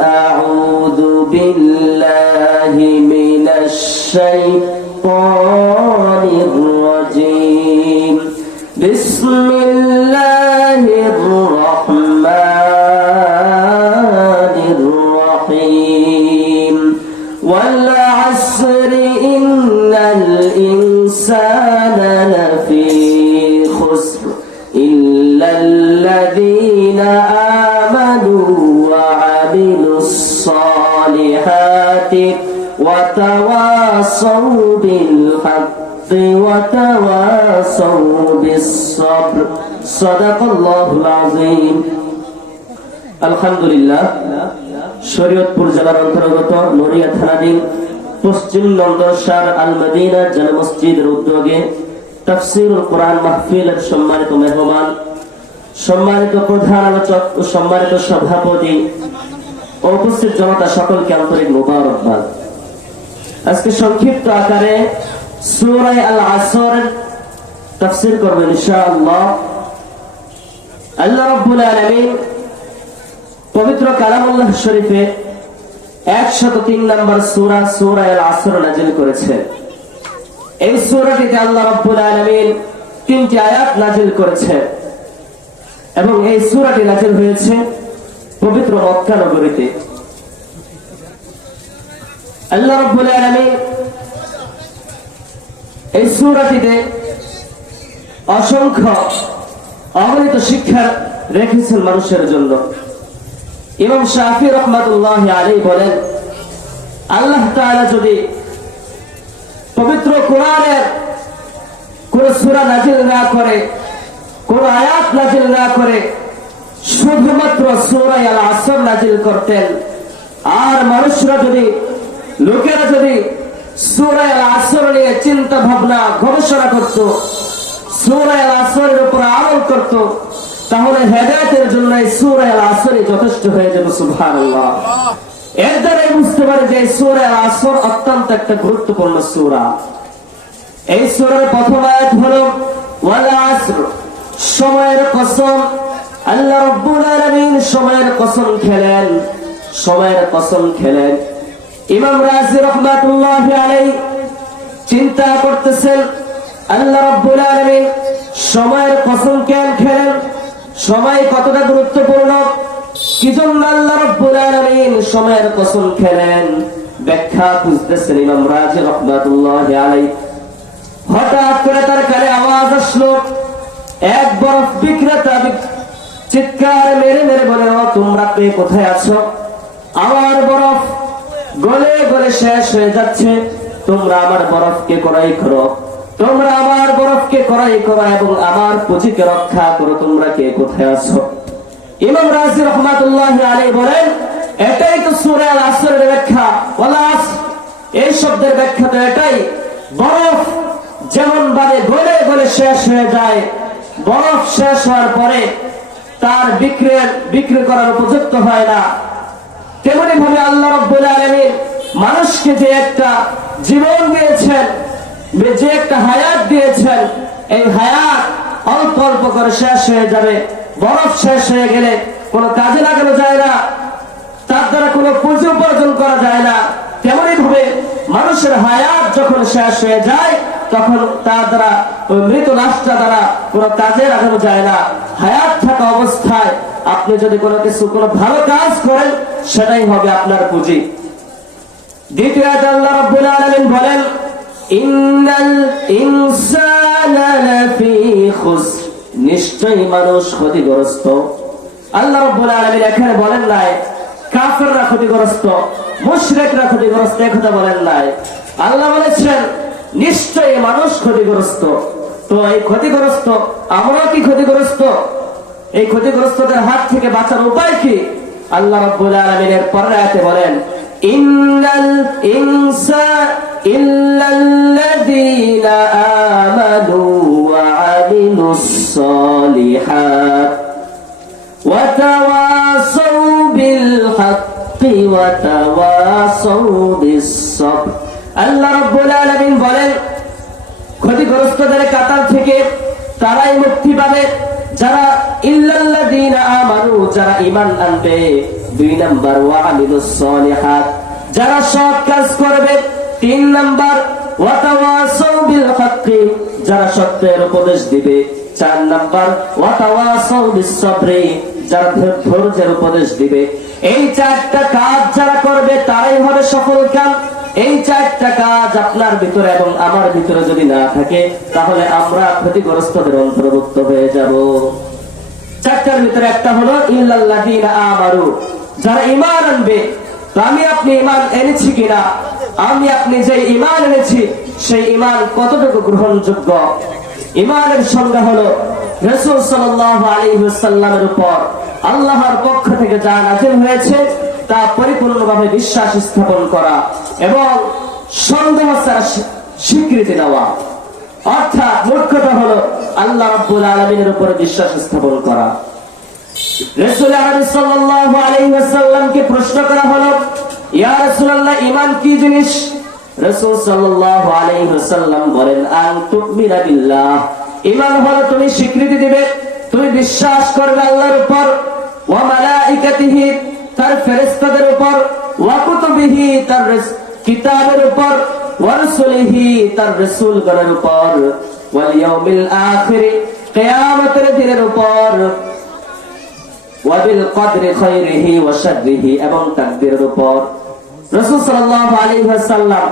أعوذ بالله من الشيطان الرجيم. بسم الله الرحمن الرحيم. والعصر إن الإنسان وتواصوا بالحق وتواصوا بالصبر صدق الله العظيم আলহামদুলিল্লাহ শরীয়তপুর জেলার অন্তর্গত নড়িয়া থানাধীন পশ্চিম নন্দসার আল মদিনা জামে মসজিদের উদ্যোগে তাফসিরুল কোরআন মাহফিলের সম্মানিত মেহমান সম্মানিত প্রধান আলোচক ও সম্মানিত সভাপতি ও উপস্থিত জনতা সকলকে আন্তরিক মোবারকবাদ আজকে সংক্ষিপ্ত আকারে সূরা আল আসর তাফসীর করবেন আল্লাহ রাব্বুল আলামিন পবিত্র কালামুল্লাহ শরীফে একশত তিন নম্বর সুরা সুরা আল আসর নাজিল করেছে। এই সুরাটিতে আল্লাহ রাব্বুল আলামিন তিনটি আয়াত নাজিল করেছে এবং এই সুরাটি নাজিল হয়েছে পবিত্র মক্কা নগরীতে। আল্লাহ রাব্বুল আলামিন এই সুরাটিতে অসংখ্য অগণিত শিক্ষা রেখেছেন মানুষের জন্য। ইমাম শাফি রহমাতুল্লাহ আলী বলেন, আল্লাহ তাআলা যদি পবিত্র কোরআনের কোন সূরা নাজিল না করে, কোন আয়াত নাজিল না করে শুধুমাত্র সূরা আল আসর নাজিল করতেন, আর মানুষরা যদি লোকেরা যদি সূরা আসর নিয়ে চিন্তা ভাবনা, গবেষণা করত, সূরা আসরের উপর আমল করত, তাহলে হেদায়তের জন্য এই সূরা আল আসরই যথেষ্ট হয়ে যাবে, সুবহানাল্লাহ। এর দ্বারাই বুঝতে পারে যে এই সূরা আসর অত্যন্ত একটা গুরুত্বপূর্ণ সূরা। এই সূরার প্রথম আয়াত হলো আসর সময়ের কসম। আল্লাহ রাব্বুল আলামিন সময়ের কসম খেলেন, সময়ের কসম খেলেন। ইমাম রাজি রহমাতুল্লাহ আলাইহি চিন্তা করতেছেন, আল্লাহ রাব্বুল আলামিন সময়ের কসম কেন খেলেন, সময় কতটা গুরুত্বপূর্ণ? কি জন্য আল্লাহ রাব্বুল আলামিন সময়ের কসম খেলেন? ব্যাখ্যা খুঁজতেছেন ইমাম রাজি রহমাতুল্লাহ আলাইহি। হঠাৎ করে তার কানে আওয়াজ আসলো, এক বরফ বিক্রেতা বিক- চিৎকার মেরে মেরে বলে তোমরা কে? কোথায় আছো? আমার বরফ গলে গলে শেষ হয়ে যাচ্ছে। তোমরা আমার বরফকে করাই করো। তোমরা আমার বরফকে করাই করো এবং আমার পুঁজিকে রক্ষা করো। তোমরা কে কোথায় আছো? ইমাম রাজি রহমাতুল্লাহ আলী বলেন, এটাই তো সুরে আল আসরের ব্যাখ্যা। ওয়াল আসর। এই শব্দের ব্যাখ্যা তো এটাই। বরফ যেমন ভাবে গলে গলে শেষ হয়ে যায়। বরফ শেষ হওয়ার পরে তার বিক্রির বিক্রি করার উপযুক্ত হয় না। তেমনি ভাবে আল্লাহ রব্বুল আলামিন মানুষকে যে একটা জীবন দিয়েছেন যে একটা হায়াত দিয়েছেন, এই হায়াত অল্প অল্প করে শেষ হয়ে যাবে, বরফ শেষ হয়ে গেলে কোনো কাজে লাগানো যায় না, তার দ্বারা কোনো পুঁজি উপার্জন করা যায় না। তেমনি ভাবে মানুষের হায়াত যখন শেষ হয়ে যায় তখন তার দ্বারা মৃত লাশটা দ্বারা কোনো কাজে লাগানো যায় না। হায়াত থাকা অবস্থায় আপনি যদি কোনো কিছু, কোনো ভালো কাজ করেন, সেটাই হবে আপনার পুঁজি। মানুষ ক্ষতিগ্রস্ত। আল্লাহ এখানে বলেন নাই ক্ষতিগ্রস্ত ক্ষতিগ্রস্ত কথা বলেন নাই। আল্লাহ বলেছেন নিশ্চয়ই মানুষ ক্ষতিগ্রস্ত। তো এই ক্ষতিগ্রস্ত, আমরা কি ক্ষতিগ্রস্ত? এই ক্ষতিগ্রস্তদের হাত থেকে বাঁচার উপায় কি? আল্লাহ রব্বুল আলমিনের পরায়াতে বলেন, ইন্নাল ইনসা ইল্লাল্লাযীনা আমানু ওয়া আমিলুস সালিহাত ওয়া তাওয়াসাউ বিল হাক্কি ওয়া তাওয়াসাউ বিস সাবর। আল্লাহ রাব্বুল আলামিন বলেন, ক্ষতিগ্রস্তদের কাতার থেকে তারাই মুক্তি পাবে। যারা ইল্লাল্লাযীনা আমানু, যারা ঈমান আনবে, দুই নাম্বার ওয়ামিলুস সলিহাত। যারা সৎ কাজ করবে, তিন নাম্বার ওয়াতাওয়াসাউ বিল হাক্কি। যারা সত্যের উপদেশ দিবে, চার নাম্বার ওয়াতাওয়াসাউ বিস সবরি। যারা ধৈর্য- ধৈর্যের উপদেশ দিবে। এই চারটা কাজ যারা করবে, তারাই হবে সফল কাম এই চারটা কাজ আপনার ভিতরে এবং আমার ভিতরে যদি না থাকে, তাহলে আমরা ক্ষতিগ্রস্তদের অন্তর্ভুক্ত হয়ে যাব। চারটার ভিতরে একটা হলো, ইল্লাল্লাযীনা আমারু যারা ঈমান আনবে আমি আপনি ঈমান এনেছি কিনা? আমি আপনি যে ঈমান এনেছি, সেই ঈমান কতটুকু গ্রহণযোগ্য? ঈমানের সংজ্ঞা হলো, রাসূল সাল্লাল্লাহু আলাইহি ওয়াসাল্লামের উপর আল্লাহর পক্ষ থেকে যা নাযিল হয়েছে তা পরিপূর্ণভাবে বিশ্বাস স্থাপন করা এবং সন্দেহ ছাড়া স্বীকৃতি দেওয়া অর্থাৎ মূর্খতা হলো আল্লাহ রাব্বুল আলামিনের উপরে বিশ্বাস স্থাপন করা। প্রশ্ন করা হলো ঈমান কি জিনিস? বলেন হলো তুমি স্বীকৃতি দিবে, তুমি বিশ্বাস করবে আল্লাহর উপর। তার ফেরেশতাদের উপর ওয়া কুতুবিহি তার কিতাবের উপর, ওয়া রাসূলিহি তার রাসূলগণের উপর, ওয়াল ইয়াউমিল আখির, কিয়ামতের দিনের উপর। কদরি ওয়া শাররিহি এবং তাকদীরের উপর। রাসূল সাল্লাল্লাহু আলাইহি ওয়াসাল্লাম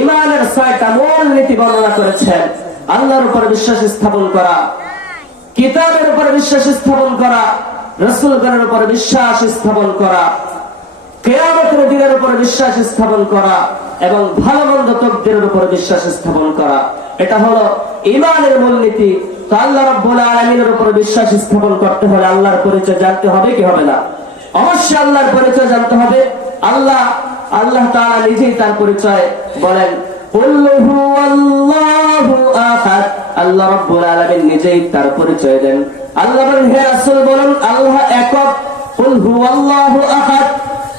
ঈমানের ছয়টা মূল নীতি বর্ণনা করেছেন। আল্লাহর উপর বিশ্বাস স্থাপন করা, কিতাবের উপর বিশ্বাস স্থাপন করা রাসূলগণের উপর বিশ্বাস স্থাপন করা, কেয়ামতের দিনের উপর বিশ্বাস স্থাপন করা এবং ভালো মন্দ তকদিরের উপর বিশ্বাস স্থাপন করা। এটা হলো ইমানের মূলনীতি। তো আল্লাহ রাব্বুল আলামিনের উপর বিশ্বাস স্থাপন করতে হলে আল্লাহর পরিচয় জানতে হবে কি হবে না? অবশ্যই আল্লাহর পরিচয় জানতে হবে। আল্লাহ আল্লাহ তাআলা নিজেই তার পরিচয় বলেন আল্লাহ রাব্বুল আলামিন নিজেই তার পরিচয় দেন।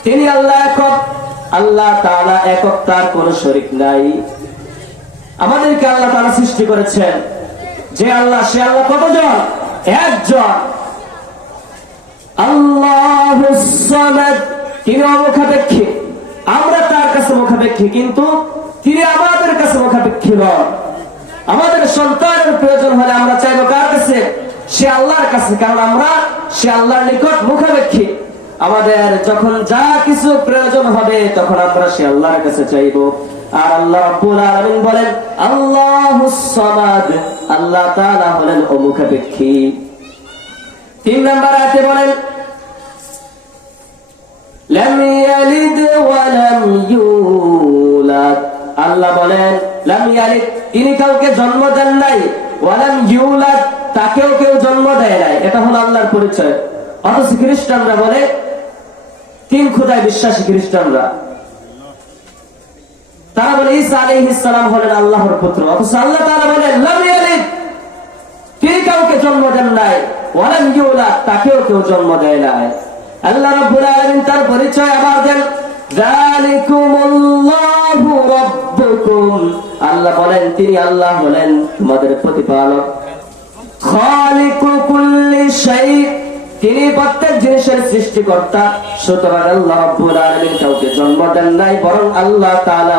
তিনি আল্লাহ একক। আল্লাহ একক, তার নাই। আমাদেরকে আল্লাহ সৃষ্টি করেছেন। যে আল্লাহ, সে আল্লাহ কতজন? একজন। তিনি আমরা তার কাছে মুখাপেক্ষী, কিন্তু তিনি আমাদের কাছে মুখাপেক্ষী নন। আমাদের সন্তানের প্রয়োজন হলে আমরা চাইব কার কাছে? সে আল্লাহর কাছে, কারণ আমরা সে আল্লাহর নিকট মুখাপেক্ষী। আমাদের যখন যা কিছু প্রয়োজন হবে, তখন আমরা সে আল্লাহর কাছে চাইব। আর আল্লাহ রাব্বুল আলামিন বলেন আল্লাহুস সামাদ। আল্লাহ তাআলা হলেন অমুখাপেক্ষী। তিন নম্বর আয়াতে বলেন, লাম ইয়ালিদ ওয়া লাম ইউলাদ। আল্লাহ বলেন, লাম ইয়ালিদ, তিনি কাউকে জন্ম দেন নাই। ওয়া লাম ইউলাদ তাকেও কেউ জন্ম দেয় নাই। এটা হলো আল্লাহর পরিচয়। অথচ খ্রিস্টানরা বলে, তিন খুদায় বিশ্বাসী খ্রিস্টানরা। তারা বলে, ঈসা আলাইহিস সালাম হলেন আল্লাহর পুত্র। অথচ আল্লাহ তাআলা বলেন তিনি কাউকে জন্ম দেন নাই। তাকেও কেউ জন্ম দেয় নাই। আল্লাহ আলামিন তার পরিচয় আবার দেন যালিকুমুল্লাহু রাব্বুকুম। আল্লাহ বলেন, তিনি আল্লাহ হলেন তোমাদের প্রতিপালক। তিনি প্রত্যেক জিনিসের সৃষ্টিকর্তা। সুতরাং আল্লাহ কাউকে জন্ম দেন নাই বরং আল্লাহ তাআলা